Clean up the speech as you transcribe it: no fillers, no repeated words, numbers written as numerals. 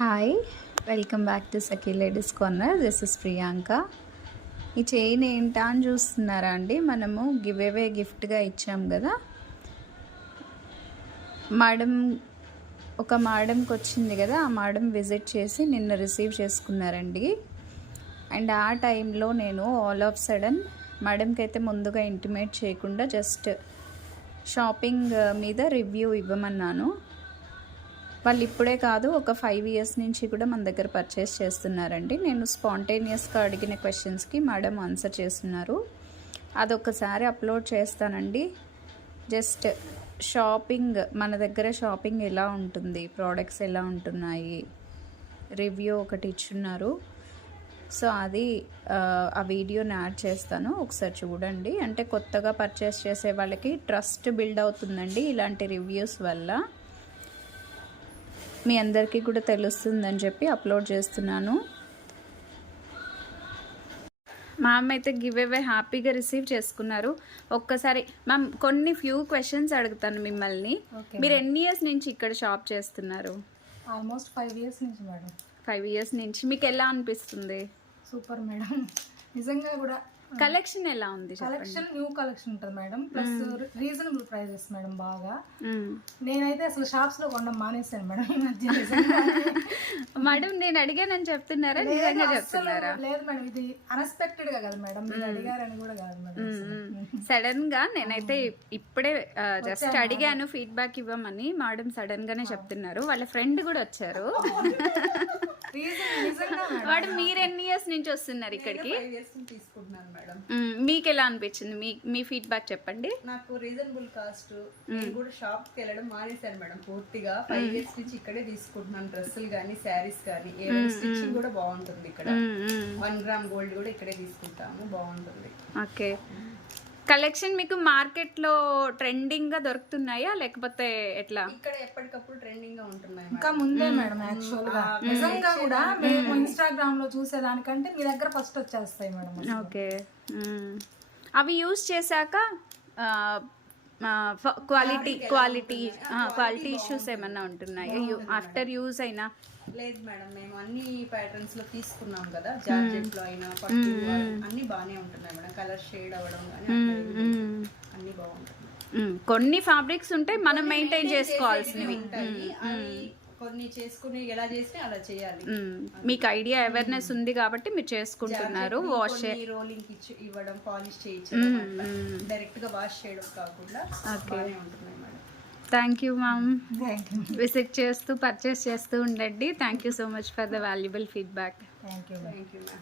Hi, welcome back to Sakhi ladies corner. This is Priyanka. ఈ chain ఏంటా అని చూస్తున్నారా అండి? మనము గివ్ అవే గిఫ్ట్గా ఇచ్చాం కదా. ఒక మేడంకి వచ్చింది కదా, ఆ మేడం విజిట్ చేసి నిన్న రిసీవ్ చేసుకున్నారండి. అండ్ ఆ టైంలో నేను ఆల్ ఆఫ్ సడన్ మేడంకి అయితే ముందుగా ఇంటిమేట్ చేయకుండా జస్ట్ షాపింగ్ మీద రివ్యూ ఇవ్వమన్నాను. వాళ్ళు ఇప్పుడే కాదు, ఒక 5 years నుంచి కూడా మన దగ్గర పర్చేస్ చేస్తున్నారండి. నేను స్పాంటేనియస్గా అడిగిన క్వశ్చన్స్కి మేడం ఆన్సర్ చేస్తున్నారు. అదొకసారి అప్లోడ్ చేస్తానండి. జస్ట్ షాపింగ్, మన దగ్గర షాపింగ్ ఎలా ఉంటుంది, ప్రోడక్ట్స్ ఎలా ఉంటున్నాయి, రివ్యూ ఒకటి ఇచ్చున్నారు. సో అది ఆ వీడియోని యాడ్ చేస్తాను, ఒకసారి చూడండి. అంటే కొత్తగా పర్చేస్ చేసే వాళ్ళకి ట్రస్ట్ బిల్డ్ అవుతుందండి ఇలాంటి రివ్యూస్ వల్ల. మీ అందరికీ కూడా తెలుస్తుందని చెప్పి అప్లోడ్ చేస్తున్నాను. మ్యామ్ అయితే గివ్ అవే హ్యాపీగా రిసీవ్ చేసుకున్నారు. ఒక్కసారి మ్యామ్ కొన్ని ఫ్యూ క్వశ్చన్స్ అడుగుతాను మిమ్మల్ని. మీరు ఎన్ని ఇయర్స్ నుంచి ఇక్కడ షాప్ చేస్తున్నారు? ఆల్మోస్ట్ 5 years నుంచి మేడం. 5 years నుంచి. మీకు ఎలా అనిపిస్తుంది? సూపర్ మేడం, నిజంగా కూడా. కలెక్షన్ ఎలా ఉంది? కలెక్షన్ న్యూ కలెక్షన్ ఉంటుంది madam, plus reasonable prices madam. బాగా నేనైతే అసలు షాప్స్ లో కొనడం మానేశాను మేడం ఈ మధ్య. మేడం నేను అడిగానని చెప్తున్నారా, నిజంగా చెప్తున్నారా? లేదు మేడం, ఇది అన్ఎక్స్పెక్టెడ్ గా కదా మేడం, మీరు అడిగారని కూడా కాదు మేడం. సడన్ గా నేనైతే ఇప్పుడే జస్ట్ అడిగాను ఫీడ్బ్యాక్ ఇవ్వమని. మేడం సడన్ గానే చెప్తున్నారు. వాళ్ళ ఫ్రెండ్ కూడా వచ్చారు. వాడు మీరు ఎన్ని ఇయర్స్ నుంచి వస్తున్నారు ఇక్కడికి? మీకు ఎలా అనిపించింది? మీ ఫీడ్బ్యాక్ చెప్పండి. నాకు రీజనబుల్ కాస్ట్. నేను కూడా షాప్ కి వెళ్ళడం మానేశాను మేడం పూర్తిగా. 5 years నుంచి ఇక్కడే తీసుకుంటున్నాను. డ్రెస్సులు కానీ, శారీస్ కానీ, ఏమైనా స్టిచ్చింగ్ కూడా బాగుంటుంది ఇక్కడ. 1 gram గోల్డ్ కూడా ఇక్కడే తీసుకుంటాము, బాగుంటుంది. ఓకే. కలెక్షన్ మీకు మార్కెట్ లో ట్రెండింగ్ గా దొరుకుతున్నాయా లేకపోతే ఎట్లా? ఇక్కడ ఎప్పటికప్పుడు ట్రెండింగ్ గా ఉంటున్నాయి. ఇంకా ముందే మేడం, యాక్చువల్ గా నిజంగా కూడా మేము ఇన్స్టాగ్రామ్ లో చూసేదానికంటే మీ దగ్గర ఫస్ట్ వచ్చేస్తాయి మేడం. ఓకే. అవి యూజ్ చేశాక క్వాలిటీ ఇష్యూస్ ఏమన్నా ఉంటున్నాయి ఆఫ్టర్ యూజ్ అయినా? లేదు మేడం, మేము అన్ని ప్యాటర్న్స్ లో తీసుకున్నాం కదా. జార్జెట్ లో అయినా, పట్టు అన్ని బాగానే ఉంటున్నాయి మేడం. కలర్ షేడ్ అవ్వడం కానీ అన్ని బాగుంటుంది. కొన్ని ఫ్యాబ్రిక్స్ ఉంటాయి మనం మెయింటైన్ చేసుకోవాల్సినవి. కొన్ని చేసుకుని ఎలా చేస్తే అలా చేయాలి. మీకు ఐడియా అవేర్నెస్ ఉంది కాబట్టి మీరు చేసుకుంటున్నారు. వాష్ రోలింగ్ ఇవ్వడం, పాలిష్ చేయించడం, డైరెక్ట్ గా వాష్ చేయడం కాకుండా బాగానే ఉంటున్నాయి madam. Thank you ma'am. Visit చేస్తూ పర్చేస్ చేస్తూ ఉండండి. Thank you so much for the valuable feedback. Thank you ma'am.